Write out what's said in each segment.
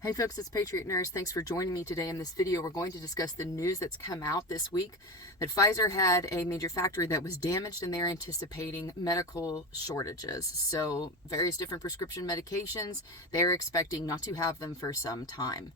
Hey folks, it's Patriot Nurse. Thanks for joining me today. In this video, we're going to discuss the news that's come out this week that Pfizer had a major factory that was damaged and they're anticipating medical shortages. So various different prescription medications, they're expecting not to have them for some time.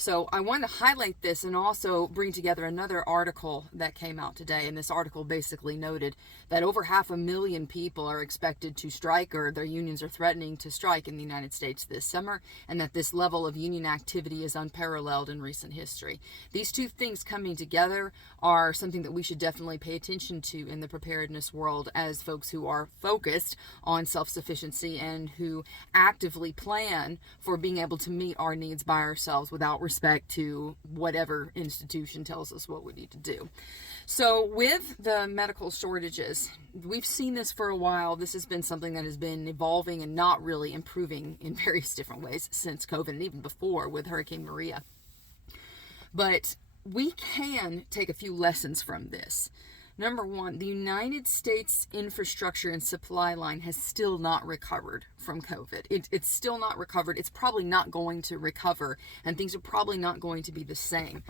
So I wanted to highlight this and also bring together another article that came out today. And this article basically noted that over 500,000 people are expected to strike, or their unions are threatening to strike in the United States this summer, and that this level of union activity is unparalleled in recent history. These two things coming together are something that we should definitely pay attention to in the preparedness world as folks who are focused on self-sufficiency and who actively plan for being able to meet our needs by ourselves without respect to whatever institution tells us what we need to do. So with the medical shortages, we've seen this for a while. This has been something that has been evolving and not really improving in various different ways since COVID and even before with Hurricane Maria. But we can take a few lessons from this. Number one, the United States infrastructure and supply line has still not recovered from COVID. It's still not recovered. It's probably not going to recover, and things are probably not going to be the same.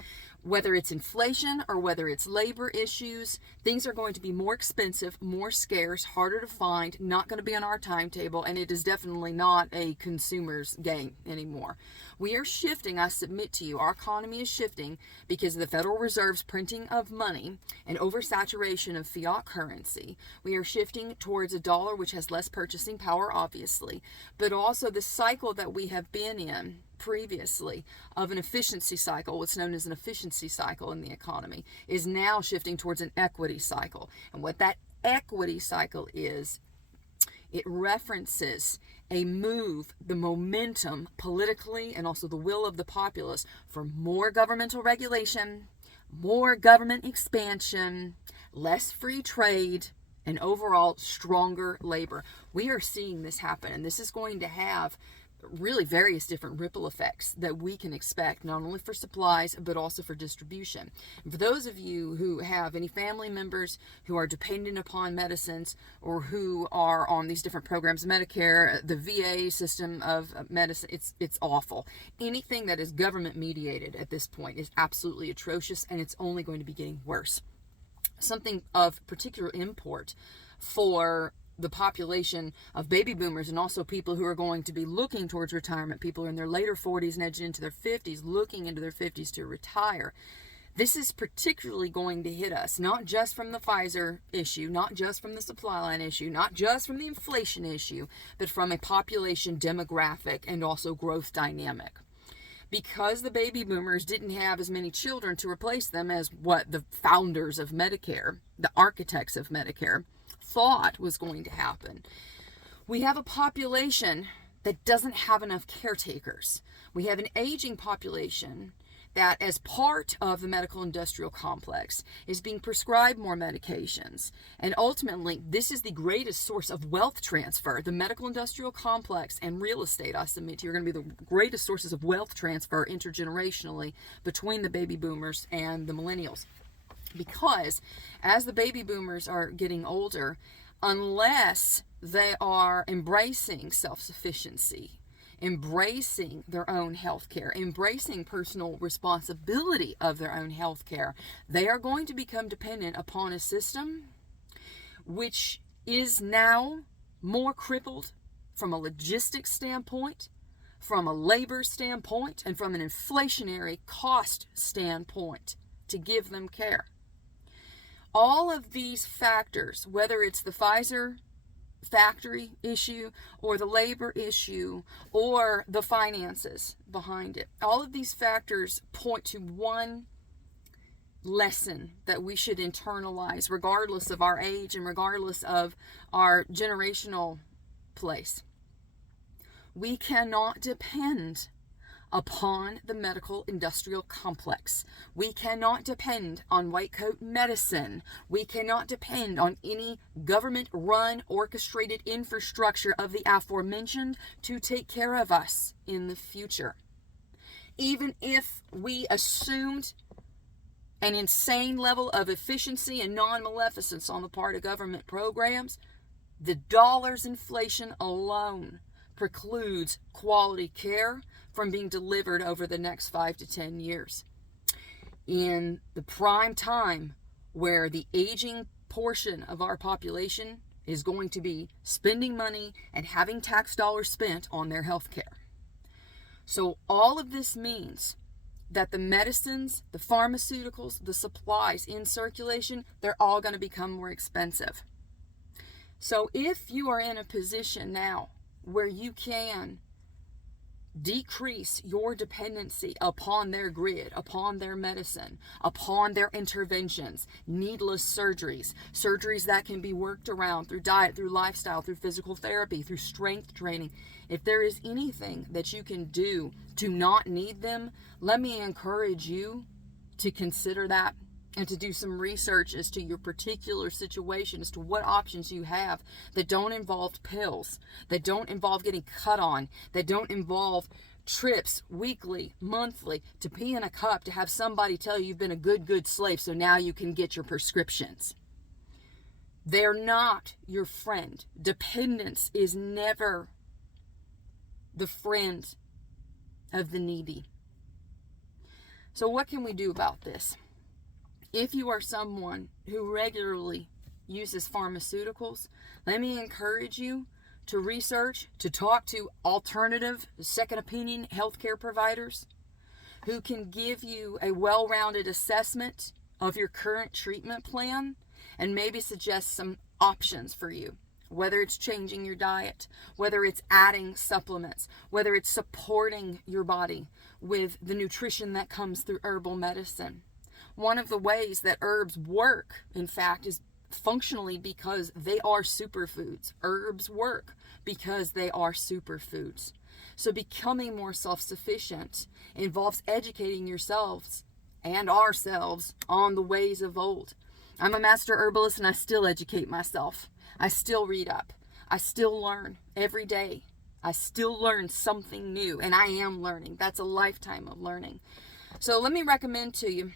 Whether it's inflation or whether it's labor issues, things are going to be more expensive, more scarce, harder to find, not going to be on our timetable, and it is definitely not a consumer's game anymore. We are shifting, I submit to you, our economy is shifting because of the Federal Reserve's printing of money and oversaturation of fiat currency. We are shifting towards a dollar which has less purchasing power, obviously, but also the cycle that we have been in previously of an efficiency cycle, what's known as an efficiency cycle in the economy, is now shifting towards an equity cycle. And what that equity cycle is, it references a move, the momentum politically and also the will of the populace for more governmental regulation, more government expansion, less free trade, and overall stronger labor. We are seeing this happen, and this is going to have really various different ripple effects that we can expect, not only for supplies but also for distribution. And for those of you who have any family members who are dependent upon medicines or who are on these different programs, Medicare, the VA system of medicine, it's awful. Anything that is government mediated at this point is absolutely atrocious, and it's only going to be getting worse. Something of particular import for the population of baby boomers and also people who are going to be looking towards retirement, people in their later 40s and edging into their 50s, looking into their 50s to retire. This is particularly going to hit us, not just from the Pfizer issue, not just from the supply line issue, not just from the inflation issue, but from a population demographic and also growth dynamic. Because the baby boomers didn't have as many children to replace them as what the founders of Medicare, the architects of Medicare, thought was going to happen. We have a population that doesn't have enough caretakers. We have an aging population that, as part of the medical industrial complex, is being prescribed more medications. And ultimately, this is the greatest source of wealth transfer. The medical industrial complex and real estate, I submit to you, are going to be the greatest sources of wealth transfer intergenerationally between the baby boomers and the millennials. Because as the baby boomers are getting older, unless they are embracing self-sufficiency, embracing their own health care, embracing personal responsibility of their own health care, they are going to become dependent upon a system which is now more crippled from a logistics standpoint, from a labor standpoint, and from an inflationary cost standpoint to give them care. All of these factors, whether it's the Pfizer factory issue or the labor issue or the finances behind it, all of these factors point to one lesson that we should internalize regardless of our age and regardless of our generational place. We cannot depend upon the medical industrial complex. We cannot depend on white coat medicine. We cannot depend on any government run orchestrated infrastructure of the aforementioned to take care of us in the future. Even if we assumed an insane level of efficiency and non-maleficence on the part of government programs, the dollar's inflation alone precludes quality care from being delivered over the next 5 to 10 years. In the prime time where the aging portion of our population is going to be spending money and having tax dollars spent on their health care. So all of this means that the medicines, the pharmaceuticals, the supplies in circulation, they're all going to become more expensive. So if you are in a position now where you can decrease your dependency upon their grid, upon their medicine, upon their interventions, needless surgeries that can be worked around through diet, through lifestyle, through physical therapy, through strength training. If there is anything that you can do to not need them, let me encourage you to consider that and to do some research as to your particular situation, as to what options you have that don't involve pills, that don't involve getting cut on, that don't involve trips weekly, monthly, to pee in a cup to have somebody tell you you've been a good slave so now you can get your prescriptions. They're not your friend. Dependence is never the friend of the needy. So what can we do about this? If you are someone who regularly uses pharmaceuticals, let me encourage you to research, to talk to alternative second opinion healthcare providers who can give you a well-rounded assessment of your current treatment plan and maybe suggest some options for you. Whether it's changing your diet, whether it's adding supplements, whether it's supporting your body with the nutrition that comes through herbal medicine. One of the ways that herbs work, in fact, is functionally because they are superfoods. Herbs work because they are superfoods. So becoming more self-sufficient involves educating yourselves and ourselves on the ways of old. I'm a master herbalist and I still educate myself. I still read up. I still learn every day. I still learn something new, and I am learning. That's a lifetime of learning. So let me recommend to you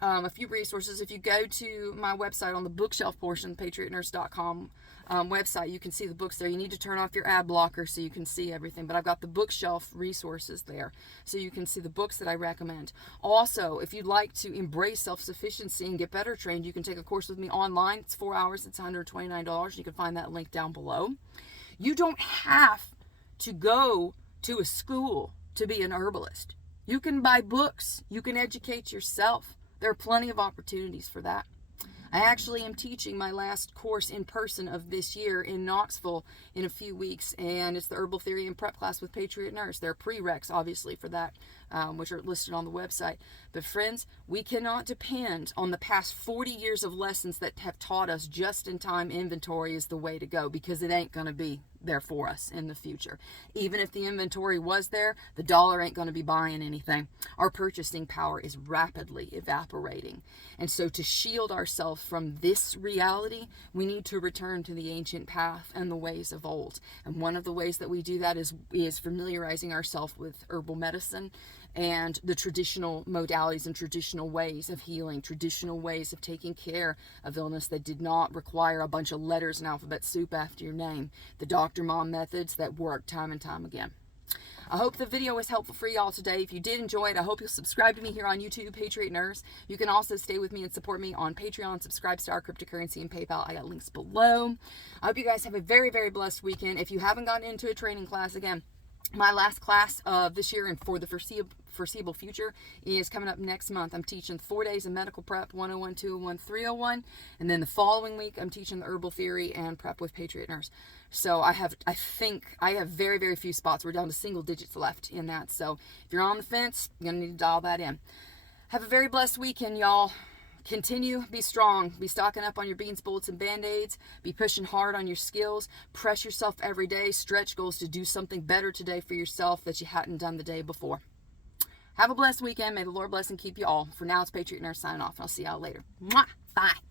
a few resources. If you go to my website on the bookshelf portion, patriotnurse.com website, you can see the books there. You need to turn off your ad blocker so you can see everything, but I've got the bookshelf resources there so you can see the books that I recommend. Also, if you'd like to embrace self-sufficiency and get better trained, you can take a course with me online. It's 4 hours. It's $129. You can find that link down below. You don't have to go to a school to be an herbalist. You can buy books. You can educate yourself. There are plenty of opportunities for that. I actually am teaching my last course in person of this year in Knoxville in a few weeks, and it's the Herbal Theory and Prep class with Patriot Nurse. There are prereqs, obviously, for that, which are listed on the website. But friends, we cannot depend on the past 40 years of lessons that have taught us just-in-time inventory is the way to go, because it ain't going to be there for us in the future. Even if the inventory was there, the dollar ain't going to be buying anything. Our purchasing power is rapidly evaporating. And so to shield ourselves from this reality, we need to return to the ancient path and the ways of old. And one of the ways that we do that is familiarizing ourselves with herbal medicine and the traditional modalities and traditional ways of healing, traditional ways of taking care of illness that did not require a bunch of letters and alphabet soup after your name. The Dr. Mom methods that work time and time again. I hope the video was helpful for y'all today. If you did enjoy it, I hope you'll subscribe to me here on YouTube, Patriot Nurse. You can also stay with me and support me on Patreon, Subscribestar, Cryptocurrency, and PayPal. I got links below. I hope you guys have a very, very blessed weekend. If you haven't gotten into a training class, again, my last class of this year and for the foreseeable future is coming up next month. I'm teaching 4 days of medical prep, 101, 201, 301. And then the following week, I'm teaching the herbal theory and prep with Patriot Nurse. So I think I have very, very few spots. We're down to single digits left in that. So if you're on the fence, you're going to need to dial that in. Have a very blessed weekend, y'all. Continue, be strong, be stocking up on your beans, bullets, and band-aids, be pushing hard on your skills, press yourself every day, stretch goals to do something better today for yourself that you hadn't done the day before. Have a blessed weekend. May the Lord bless and keep you all. For now, it's Patriot Nurse signing off. I'll see y'all later. Mwah! Bye.